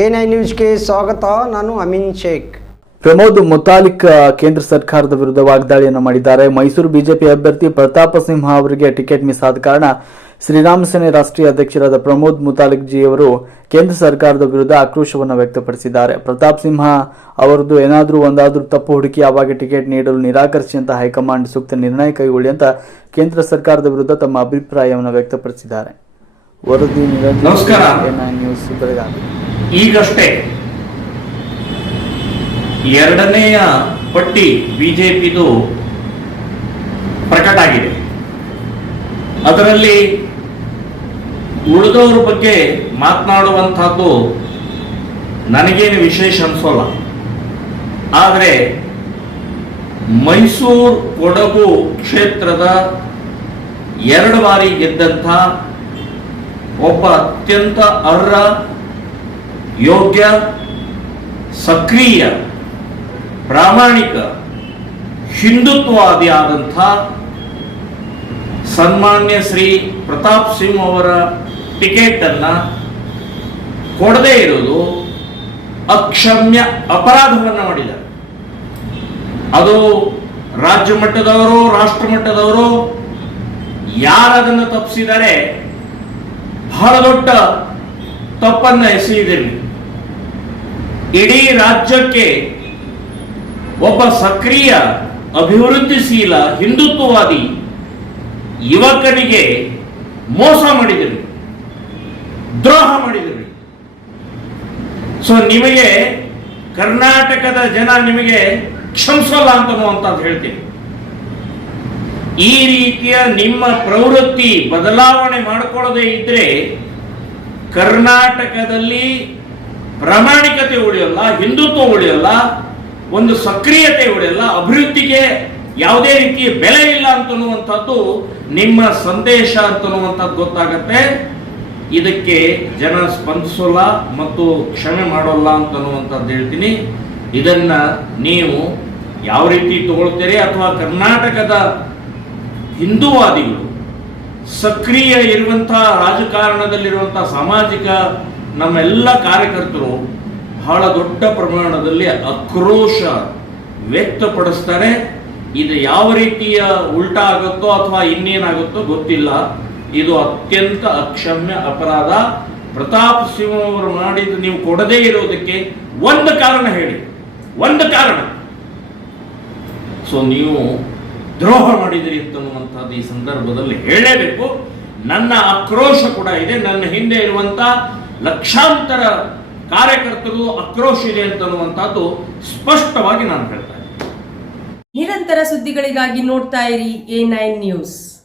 A nine ನ್ಯೂಸ್ಗೆ ಸ್ವಾಗತ ನಾನು ಅಮೀನ್ ಶೇಖ್. ಪ್ರಮೋದ್ ಮುತಾಲಿಕ್ ಕೇಂದ್ರ ಸರ್ಕಾರದ ವಿರುದ್ಧ ವಾಗ್ದಾಳಿಯನ್ನು ಮಾಡಿದ್ದಾರೆ. ಮೈಸೂರು ಬಿಜೆಪಿ ಅಭ್ಯರ್ಥಿ ಪ್ರತಾಪ ಸಿಂಹ ಅವರಿಗೆ ಟಿಕೆಟ್ ಮಿಸ್ ಆದ ಕಾರಣ ಶ್ರೀರಾಮ ಸೇನೆ ರಾಷ್ಟ್ರೀಯ ಅಧ್ಯಕ್ಷರಾದ ಪ್ರಮೋದ್ ಮುತಾಲಿಕ್ ಜಿ ಅವರು ಕೇಂದ್ರ ಸರ್ಕಾರದ ವಿರುದ್ಧ ಆಕ್ರೋಶವನ್ನು ವ್ಯಕ್ತಪಡಿಸಿದ್ದಾರೆ. ಪ್ರತಾಪ್ ಸಿಂಹ ಅವರದ್ದು ಏನಾದರೂ ಒಂದಾದರೂ ತಪ್ಪು ಹುಡುಕಿ ಅವಾಗ ಟಿಕೆಟ್ ನೀಡಲು ನಿರಾಕರಿಸಿ ಅಂತ ಹೈಕಮಾಂಡ್ ಸೂಕ್ತ ನಿರ್ಣಯ ಕೈಗೊಳ್ಳಿ ಅಂತ ಕೇಂದ್ರ ಸರ್ಕಾರದ ವಿರುದ್ಧ ತಮ್ಮ ಅಭಿಪ್ರಾಯವನ್ನು ವ್ಯಕ್ತಪಡಿಸಿದ್ದಾರೆ. ವರದಿ ನಿರಂಜನ್ ನಮಸ್ಕಾರ. A9 news Belagavi. ಈಗಷ್ಟೇ ಎರಡನೆಯ ಪಟ್ಟಿ ಬಿಜೆಪಿದು ಪ್ರಕಟ ಆಗಿದೆ. ಅದರಲ್ಲಿ ಉಳಿದವ್ರ ಬಗ್ಗೆ ಮಾತನಾಡುವಂತಹದ್ದು ನನಗೇನು ವಿಶೇಷ ಅನಿಸೋಲ್ಲ. ಆದರೆ ಮೈಸೂರು ಕೊಡಗು ಕ್ಷೇತ್ರದ ಎರಡು ಬಾರಿ ಗೆದ್ದಂಥ ಒಬ್ಬ ಅತ್ಯಂತ ಅರ್ಹ ಯೋಗ್ಯ, ಸಕ್ರಿಯ, ಪ್ರಾಮಾಣಿಕ ಹಿಂದುತ್ವವಾದಿ ಆದಂಥ ಸನ್ಮಾನ್ಯ ಶ್ರೀ ಪ್ರತಾಪ್ ಸಿಂಗ್ ಅವರ ಟಿಕೆಟ್ ಅನ್ನ ಕೊಡದೇ ಇರೋದು ಅಕ್ಷಮ್ಯ ಅಪರಾಧವನ್ನು ಮಾಡಿದ್ದಾರೆ. ಅದು ರಾಜ್ಯ ಮಟ್ಟದವರು, ರಾಷ್ಟ್ರ ಮಟ್ಟದವರು ಯಾರದನ್ನು ತಪ್ಪಿಸಿದರೆ ಬಹಳ ದೊಡ್ಡ ತಪ್ಪನ್ನ ಎಸೆಯಿದ್ದೀರಿ ಇಡೀ ರಾಜ್ಯಕ್ಕೆ ಒಬ್ಬ ಸಕ್ರಿಯ ಅಭಿವೃದ್ಧಿಶೀಲ ಹಿಂದುತ್ವವಾದಿ ಯುವಕನಿಗೆ ಮೋಸ ಮಾಡಿದಿರಿ, ದ್ರೋಹ ಮಾಡಿದಿರಿ. ಸೊ ನಿಮಗೆ ಕರ್ನಾಟಕದ ಜನ ನಿಮಗೆ ಕ್ಷಮಿಸಲ್ಲ ಅಂತ ಹೇಳ್ತೀನಿ. ಈ ರೀತಿಯ ನಿಮ್ಮ ಪ್ರವೃತ್ತಿ ಬದಲಾವಣೆ ಮಾಡಿಕೊಳ್ಳದೆ ಇದ್ರೆ ಕರ್ನಾಟಕದಲ್ಲಿ ಪ್ರಾಮಾಣಿಕತೆ ಉಳಿಯಲ್ಲ, ಹಿಂದುತ್ವ ಉಳಿಯಲ್ಲ, ಒಂದು ಸಕ್ರಿಯತೆ ಉಳಿಯಲ್ಲ, ಅಭಿವೃದ್ಧಿಗೆ ಯಾವುದೇ ರೀತಿಯ ಬೆಲೆ ಇಲ್ಲ ಅಂತನ್ನುವಂಥದ್ದು, ನಿಮ್ಮ ಸಂದೇಶ ಅಂತನ್ನುವಂಥದ್ದು ಗೊತ್ತಾಗತ್ತೆ. ಇದಕ್ಕೆ ಜನ ಸ್ಪಂದಿಸೋಲ್ಲ ಮತ್ತು ಕ್ಷಮೆ ಮಾಡೋಲ್ಲ ಅಂತನ್ನುವಂಥದ್ದು ಹೇಳ್ತೀನಿ. ಇದನ್ನ ನೀವು ಯಾವ ರೀತಿ ತಗೊಳ್ತೀರಿ ಅಥವಾ ಕರ್ನಾಟಕದ ಹಿಂದೂವಾದಿಗಳು ಸಕ್ರಿಯ ಇರುವಂತಹ ರಾಜಕಾರಣದಲ್ಲಿರುವಂತಹ ಸಾಮಾಜಿಕ ನಮ್ಮೆಲ್ಲ ಕಾರ್ಯಕರ್ತರು ಬಹಳ ದೊಡ್ಡ ಪ್ರಮಾಣದಲ್ಲಿ ಆಕ್ರೋಶ ವ್ಯಕ್ತಪಡಿಸ್ತಾರೆ. ಇದು ಯಾವ ರೀತಿಯ ಉಲ್ಟಾ ಆಗುತ್ತೋ ಅಥವಾ ಇನ್ನೇನಾಗುತ್ತೋ ಗೊತ್ತಿಲ್ಲ. ಇದು ಅತ್ಯಂತ ಅಕ್ಷಮ್ಯ ಅಪರಾಧ. ಪ್ರತಾಪ್ ಸಿಂಹವರು ಮಾಡಿದ ನೀವು ಕೊಡದೇ ಇರೋದಕ್ಕೆ ಒಂದು ಕಾರಣ ಹೇಳಿ. ಒಂದು ಕಾರಣ. ಸೊ ನೀವು ದ್ರೋಹ ಮಾಡಿದಿರಿ ಅಂತನ್ನುವಂಥದ್ದು ಈ ಸಂದರ್ಭದಲ್ಲಿ ಹೇಳಲೇಬೇಕು. ನನ್ನ ಆಕ್ರೋಶ ಕೂಡ ಇದೆ. ನನ್ನ ಹಿಂದೆ ಇರುವಂತ ಲಕ್ಷಾಂತರ ಕಾರ್ಯಕರ್ತರು ಆಕ್ರೋಶ ಇದೆ ಅಂತನ್ನುವಂಥದ್ದು ಸ್ಪಷ್ಟವಾಗಿ ನಾನು ಹೇಳ್ತಾ ಇದ್ದೀನಿ. ನಿರಂತರ ಸುದ್ದಿಗಳಿಗಾಗಿ ನೋಡ್ತಾ ಇರಿ ಎ ನೈನ್ ನ್ಯೂಸ್.